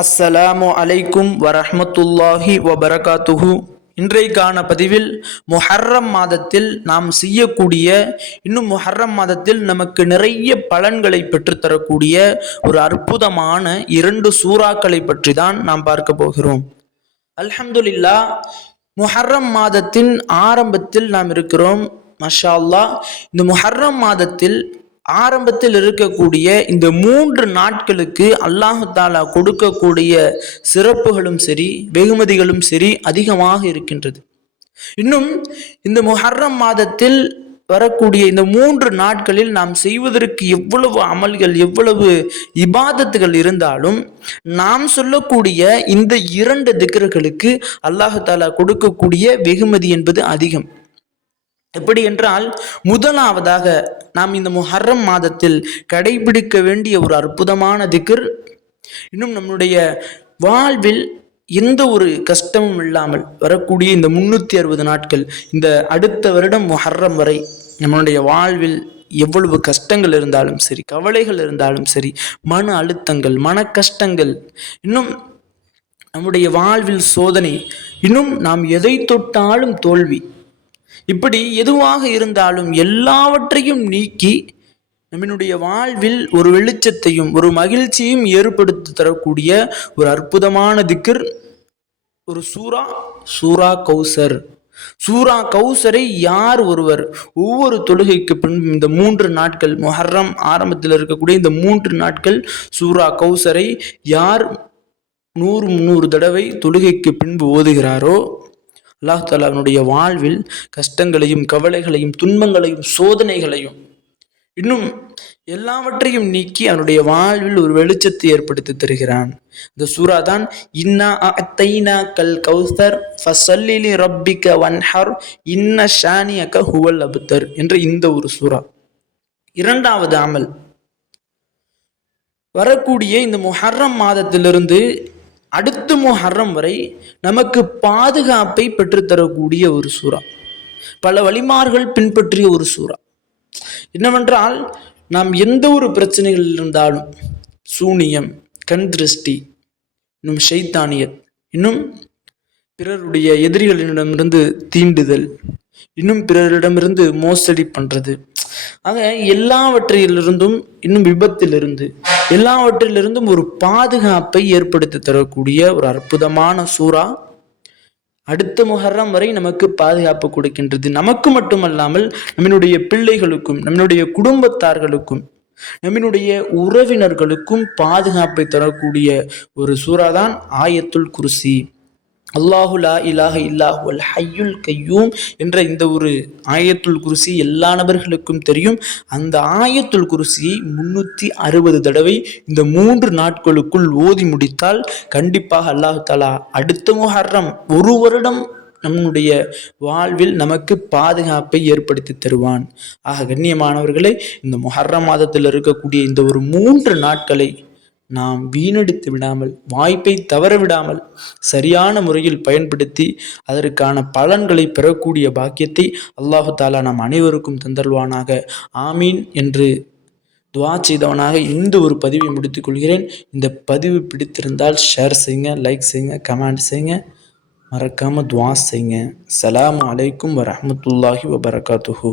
அஸ்ஸலாமு அலைக்கும் வரஹ்மத்துல்லாஹி வபரகாத்துஹு. இன்றைக்கான பதிவில் முஹர்ரம் மாதத்தில் நாம் செய்யக்கூடிய, இன்னும் முஹர்ரம் மாதத்தில் நமக்கு நிறைய பலன்களை பெற்றுத்தரக்கூடிய ஒரு அற்புதமான 2 சூறாக்களை பற்றி தான் நாம் பார்க்க போகிறோம். அல்ஹம்துலில்லாஹ், முஹர்ரம் மாதத்தின் ஆரம்பத்தில் நாம் இருக்கிறோம். மஷா அல்லாஹ், இந்த முஹர்ரம் மாதத்தில் ஆரம்பத்தில் இருக்கக்கூடிய இந்த 3 நாட்களுக்கு அல்லாஹு தாலா கொடுக்கக்கூடிய சிறப்புகளும் சரி, வெகுமதிகளும் சரி அதிகமாக இருக்கின்றது. இன்னும் இந்த முஹர்ரம் மாதத்தில் வரக்கூடிய இந்த 3 நாட்களில் நாம் செய்வதற்கு எவ்வளவு அமல்கள், எவ்வளவு இபாதத்துகள் இருந்தாலும் நாம் சொல்லக்கூடிய இந்த 2 திக்ர்களுக்கு அல்லாஹு தாலா கொடுக்கக்கூடிய வெகுமதி என்பது அதிகம். எப்படி என்றால், முதலாவதாக நாம் இந்த முஹர்ரம் மாதத்தில் கடைபிடிக்க வேண்டிய ஒரு அற்புதமான திக்ர், இன்னும் நம்முடைய வாழ்வில் எந்த ஒரு கஷ்டமும் இல்லாமல் வரக்கூடிய இந்த 360 நாட்கள், இந்த அடுத்த வருடம் முஹர்ரம் வரை நம்மளுடைய வாழ்வில் எவ்வளவு கஷ்டங்கள் இருந்தாலும் சரி, கவலைகள் இருந்தாலும் சரி, மன அழுத்தங்கள், மன கஷ்டங்கள், இன்னும் நம்முடைய வாழ்வில் சோதனை, இன்னும் நாம் எதை தொட்டாலும் தோல்வி, இப்படி எதுவாக இருந்தாலும் எல்லாவற்றையும் நீக்கி நம்மளுடைய வாழ்வில் ஒரு வெளிச்சத்தையும் ஒரு மகிழ்ச்சியும் ஏற்படுத்தி தரக்கூடிய ஒரு அற்புதமான திக்ர் ஒரு சூரா கௌசர். சூரா கௌசரை யார் ஒருவர் ஒவ்வொரு தொழுகைக்கு பின் இந்த 3 நாட்கள், முஹர்ரம் ஆரம்பத்தில் இருக்கக்கூடிய இந்த 3 நாட்கள் சூரா கௌசரை யார் 100 தடவை தொழுகைக்கு பின்பு ஓதுகிறாரோ, அல்லாஹ் தஆலா அவனுடைய வாழ்வில் கஷ்டங்களையும் கவலைகளையும் துன்பங்களையும் சோதனைகளையும் இன்னும் எல்லாவற்றையும் நீக்கி அவனுடைய வாழ்வில் ஒரு வெளிச்சத்தை ஏற்படுத்தி தருகிறான். இந்த சூரா தான் இன்னா அத்தைனாக்கல் கௌசர் ஃபஸல்லி லிரப்பிக வன்ஹர் இன்ன ஷானியக ஹுவல் அப்தர் என்ற இந்த ஒரு சூரா. இரண்டாவது அமல், வரக்கூடிய இந்த முஹர்ரம் மாதத்திலிருந்து அடுத்த முஹர்ரம் வரை நமக்கு பாதுகாப்பை பெற்றுத்தரக்கூடிய ஒரு சூறா, பல வழிமார்கள் பின்பற்றிய ஒரு சூறா. என்னவென்றால், நாம் எந்த ஒரு பிரச்சனைகள் இருந்தாலும், சூனியம், கண் திருஷ்டி, இன்னும் ஷைத்தானியத், இன்னும் பிறருடைய எதிரிகளிடமிருந்து தீண்டுதல், இன்னும் பிறரிடமிருந்து மோசடி பண்றது, ஆக எல்லாவற்றிலிருந்தும், இன்னும் விபத்திலிருந்து, எல்லாவற்றிலிருந்தும் ஒரு பாதுகாப்பை ஏற்படுத்தி தரக்கூடிய ஒரு அற்புதமான சூறா அடுத்த முஹர்ரம் வரை நமக்கு பாதுகாப்பு கொடுக்கின்றது. நமக்கு மட்டுமல்லாமல் நம்மளுடைய பிள்ளைகளுக்கும், நம்மளுடைய குடும்பத்தார்களுக்கும், நம்மளுடைய உறவினர்களுக்கும் பாதுகாப்பை தரக்கூடிய ஒரு சூறா தான் ஆயத்துல் குர்சி. அல்லாஹு லா இலாஹ இல்லாஹுல் ஹய்யுல் கய்யூம் என்ற இந்த ஒரு ஆயத்துல் குர்சி எல்லா நபர்களுக்கும் தெரியும். அந்த ஆயத்துல் குர்சியை 360 தடவை இந்த 3 நாட்களுக்குள் ஓதி முடித்தால் கண்டிப்பாக அல்லாஹ் தஆலா அடுத்த முஹர்ரம் ஒரு வருடம் நம்முடைய வாழ்வில் நமக்கு பாதுகாப்பை ஏற்படுத்தி தருவான். ஆக கண்ணியமானவர்களே, இந்த முஹர்ரம் மாதத்தில் இருக்கக்கூடிய இந்த ஒரு 3 நாட்களை நாம் வீணடித்து விடாமல், வாய்ப்பை தவற விடாமல் சரியான முறையில் பயன்படுத்தி அதற்கான பலன்களை பெறக்கூடிய பாக்கியத்தை அல்லாஹு தாலா நாம் அனைவருக்கும் தந்தருவானாக. ஆமீன் என்று துவா செய்தவனாக இந்த ஒரு பதிவை முடித்துக் கொள்கிறேன். இந்த பதிவு பிடித்திருந்தால் ஷேர் செய்யுங்க, லைக் செய்யுங்க, கமெண்ட் செய்யுங்க, மறக்காம துவா செய்யுங்க. அஸ்ஸலாமு அலைக்கும் வரஹ்மத்துல்லாஹி வபரகாத்துஹு.